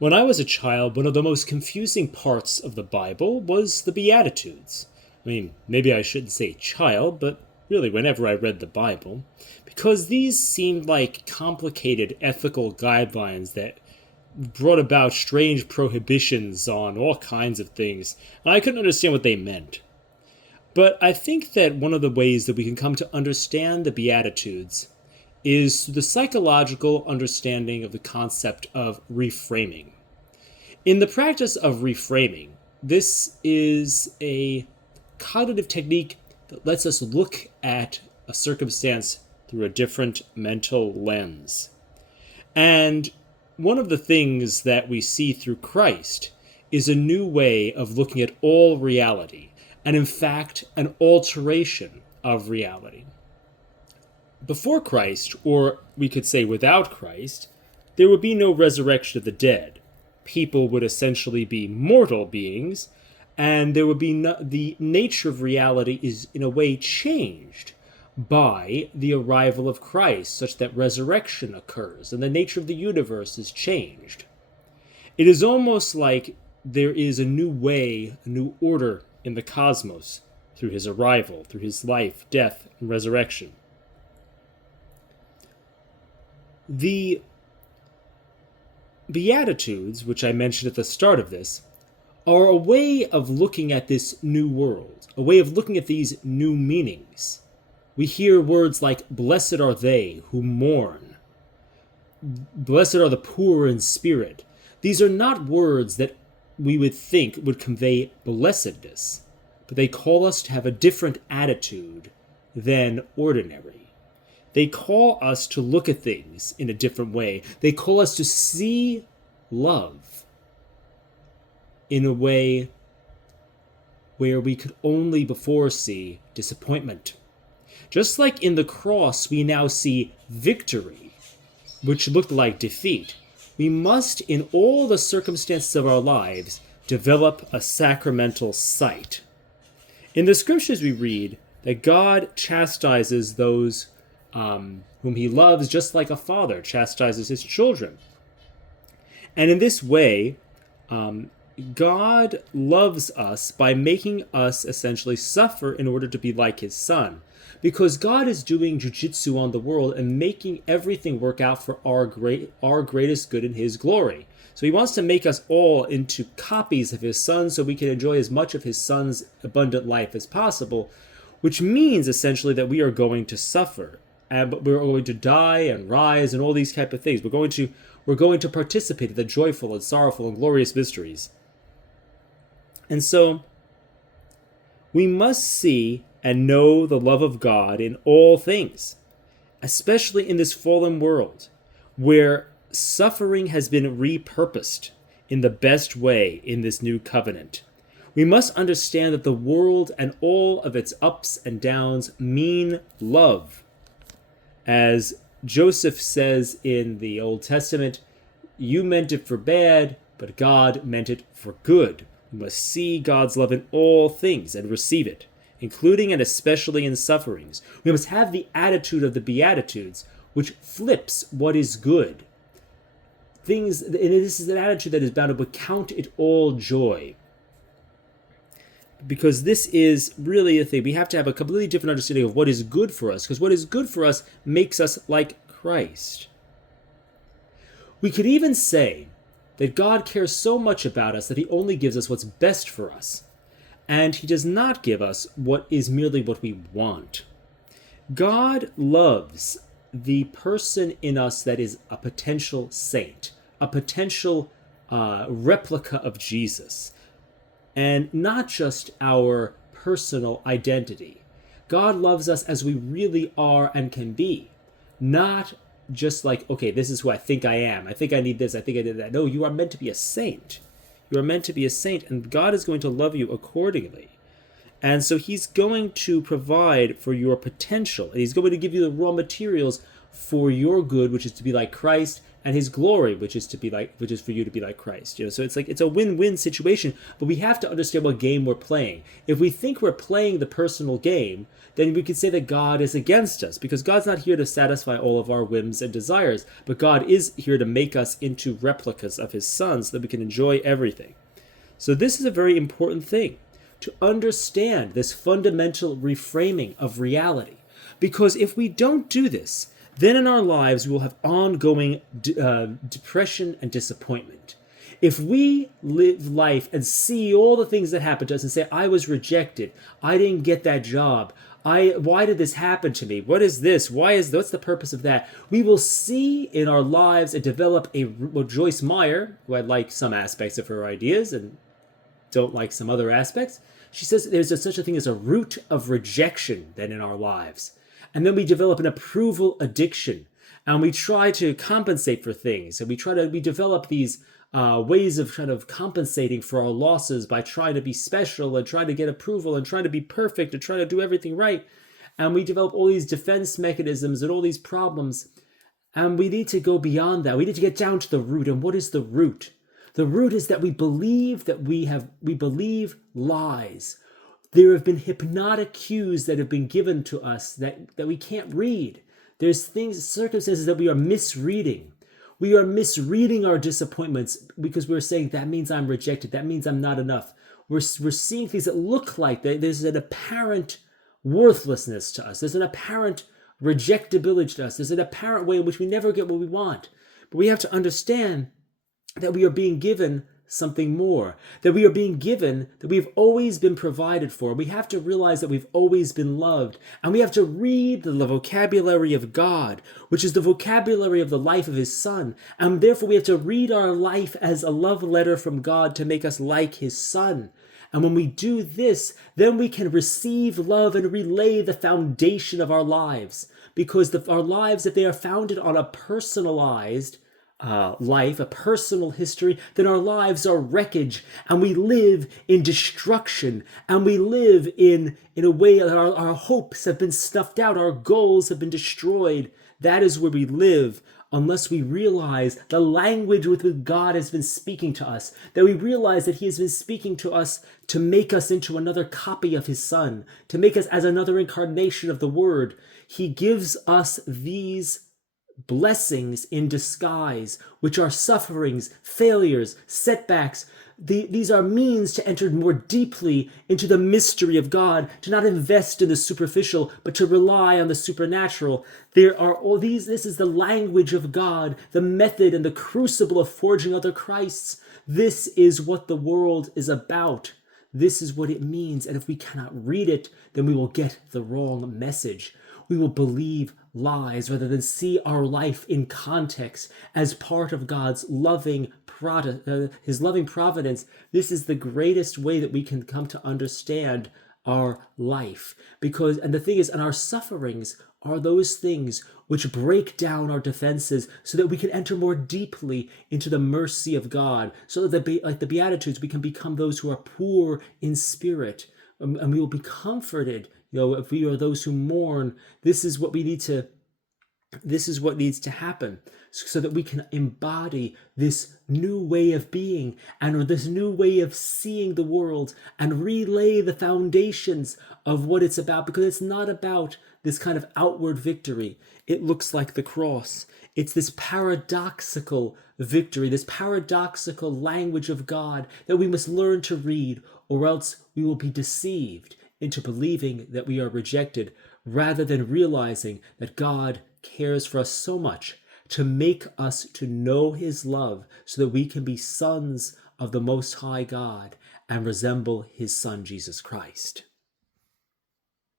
When I was a child, one of the most confusing parts of the Bible was the Beatitudes. I mean, maybe I shouldn't say child, but really whenever I read the Bible, because these seemed like complicated ethical guidelines that brought about strange prohibitions on all kinds of things, and I couldn't understand what they meant. But I think that one of the ways that we can come to understand the Beatitudes is through the psychological understanding of the concept of reframing. In the practice of reframing, this is a cognitive technique that lets us look at a circumstance through a different mental lens. And one of the things that we see through Christ is a new way of looking at all reality, and in fact, an alteration of reality. Before Christ, or we could say without Christ, there would be no resurrection of the dead. People would essentially be mortal beings, and there would be the nature of reality is in a way changed by the arrival of Christ, such that resurrection occurs, and the nature of the universe is changed. It is almost like there is a new way, a new order in the cosmos through his arrival, through his life, death, and resurrection. The Beatitudes, which I mentioned at the start of this, are a way of looking at this new world, a way of looking at these new meanings. We hear words like, blessed are they who mourn, blessed are the poor in spirit. These are not words that we would think would convey blessedness, but they call us to have a different attitude than ordinary. They call us to look at things in a different way. They call us to see love in a way where we could only before see disappointment. Just like in the cross, we now see victory, which looked like defeat. We must, in all the circumstances of our lives, develop a sacramental sight. In the scriptures we read that God chastises those whom he loves, just like a father chastises his children. And in this way, God loves us by making us essentially suffer in order to be like his son. Because God is doing jujitsu on the world and making everything work out for our greatest good in his glory. So he wants to make us all into copies of his son so we can enjoy as much of his son's abundant life as possible, which means essentially that we are going to suffer. But we're going to die and rise and all these type of things. We're going to participate in the joyful and sorrowful and glorious mysteries. And so we must see and know the love of God in all things, especially in this fallen world, where suffering has been repurposed in the best way in this new covenant. We must understand that the world and all of its ups and downs mean love. As Joseph says in the Old Testament, you meant it for bad, but God meant it for good. We must see God's love in all things and receive it, including and especially in sufferings. We must have the attitude of the Beatitudes, which flips what is good. And this is an attitude that is bound to count it all joy. Because this is really a thing. We have to have a completely different understanding of what is good for us, because what is good for us makes us like Christ. We could even say that God cares so much about us that he only gives us what's best for us, and he does not give us what is merely what we want. God loves the person in us that is a potential saint, a potential replica of Jesus, and not just our personal identity. God loves us as we really are and can be, not just like, okay, this is who I think I am. I think I need this. I think I did that. No, you are meant to be a saint. You are meant to be a saint, and God is going to love you accordingly. And so he's going to provide for your potential, and he's going to give you the raw materials for your good, which is to be like Christ and his glory, which is for you to be like Christ. So it's a win-win situation, but we have to understand what game we're playing. If we think we're playing the personal game, then we could say that God is against us, because God's not here to satisfy all of our whims and desires, but God is here to make us into replicas of his Son so that we can enjoy everything. So this is a very important thing, to understand this fundamental reframing of reality. Because if we don't do this, then in our lives we will have ongoing depression and disappointment. If we live life and see all the things that happen to us and say, I was rejected, I didn't get that job, why did this happen to me? What is this? What's the purpose of that? We will see in our lives and develop Joyce Meyer, who I like some aspects of her ideas and don't like some other aspects. She says there's such a thing as a root of rejection then in our lives. And then we develop an approval addiction, and we try to compensate for things, and we develop these ways of kind of compensating for our losses by trying to be special and trying to get approval and trying to be perfect and trying to do everything right. And we develop all these defense mechanisms and all these problems. And we need to go beyond that. We need to get down to the root. And what is the root? The root is that we believe lies. There have been hypnotic cues that have been given to us that we can't read. There's circumstances that we are misreading. We are misreading our disappointments because we're saying that means I'm rejected. That means I'm not enough. We're seeing things that look like there's an apparent worthlessness to us. There's an apparent rejectability to us. There's an apparent way in which we never get what we want. But we have to understand that we are being given something more, that we are being given, that we've always been provided for. We have to realize that we've always been loved, and we have to read the vocabulary of God, which is the vocabulary of the life of his Son, and therefore we have to read our life as a love letter from God to make us like his Son. And when we do this, then we can receive love and relay the foundation of our lives, because our lives, if they are founded on a personalized life, a personal history, then our lives are wreckage, and we live in destruction, and we live in a way that our hopes have been snuffed out, our goals have been destroyed. That is where we live, unless we realize the language with which God has been speaking to us, that we realize that he has been speaking to us to make us into another copy of his Son, to make us as another incarnation of the Word. He gives us these blessings in disguise, which are sufferings, failures, setbacks. These are means to enter more deeply into the mystery of God, to not invest in the superficial, but to rely on the supernatural. There are all these. This is the language of God, the method and the crucible of forging other Christs. This is what the world is about. This is what it means. And if we cannot read it, then we will get the wrong message. We will believe lies rather than see our life in context as part of God's his loving providence. This is the greatest way that we can come to understand our life, and the thing is, and our sufferings are those things which break down our defenses so that we can enter more deeply into the mercy of God, so that like the Beatitudes, we can become those who are poor in spirit, and we will be comforted. If we are those who mourn, this is what needs to happen, so that we can embody this new way of being and this new way of seeing the world and relay the foundations of what it's about, because it's not about this kind of outward victory. It looks like the cross. It's this paradoxical victory, this paradoxical language of God that we must learn to read, or else we will be deceived into believing that we are rejected, rather than realizing that God cares for us so much to make us to know his love, so that we can be sons of the Most High God and resemble his Son, Jesus Christ.